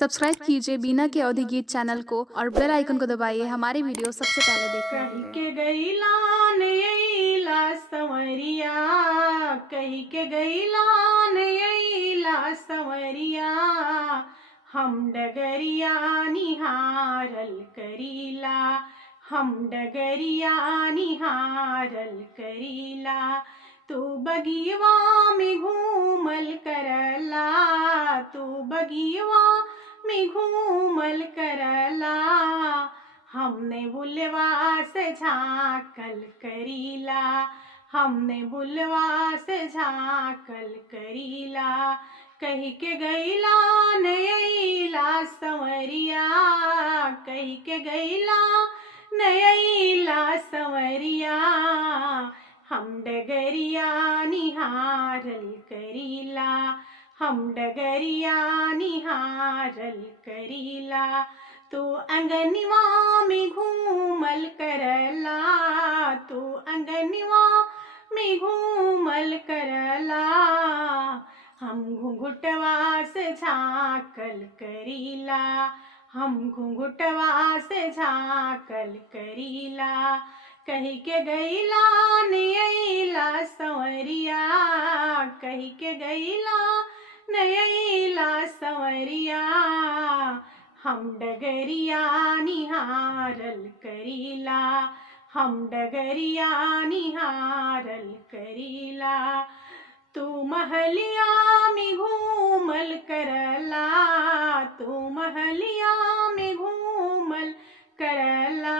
Subscribe कीजिए बीना के अवधि गीत चैनल को और बेल आइकन को दबाइए हमारी वीडियो सबसे पहले देखने के कही लिए। के गईला नयला संवरिया, कही के गईला नयला संवरिया, हम डगरिया निहारल करीला, हम डगरिया निहारल करीला। तू बगिवा में घूमल करला, तू बगिवा में घूमल करला, हमने बुलवा से झांकल करीला, हमने बुलवा से झांकल करीला। कही के गईला नयला संवरिया, कही के गईला नयला संवरिया, हम डगरिया निहारल करीला, हम डगरिया निहारल करीला। तू अंगनिवा में घूमल करला, तू अंगनिवा में घूमल करला, हम घुंघुटवा से झांकल करीला, हम घुंघुटवा से झांकल करीला। कही के गईला नयला संवरिया, कही के गईला नयला संवरिया, हम डगरिया निहारल करीला, हम डगरिया निहारल करीला। तू महलिया में घूमल करला, तू महलिया में घूमल करला,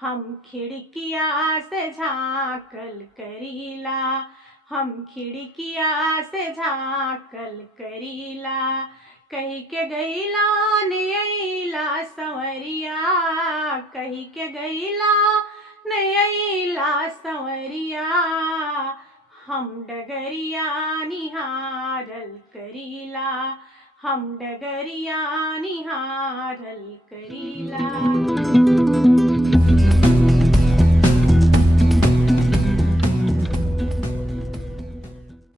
हम खिड़किया से झांकल करीला, हम खिड़किया से झांकल करीला। कही के गईला नयला संवरिया, कही के गईला नयला संवरिया, हम डगरिया निहारल करीला, हम डगरिया निहारल करीला।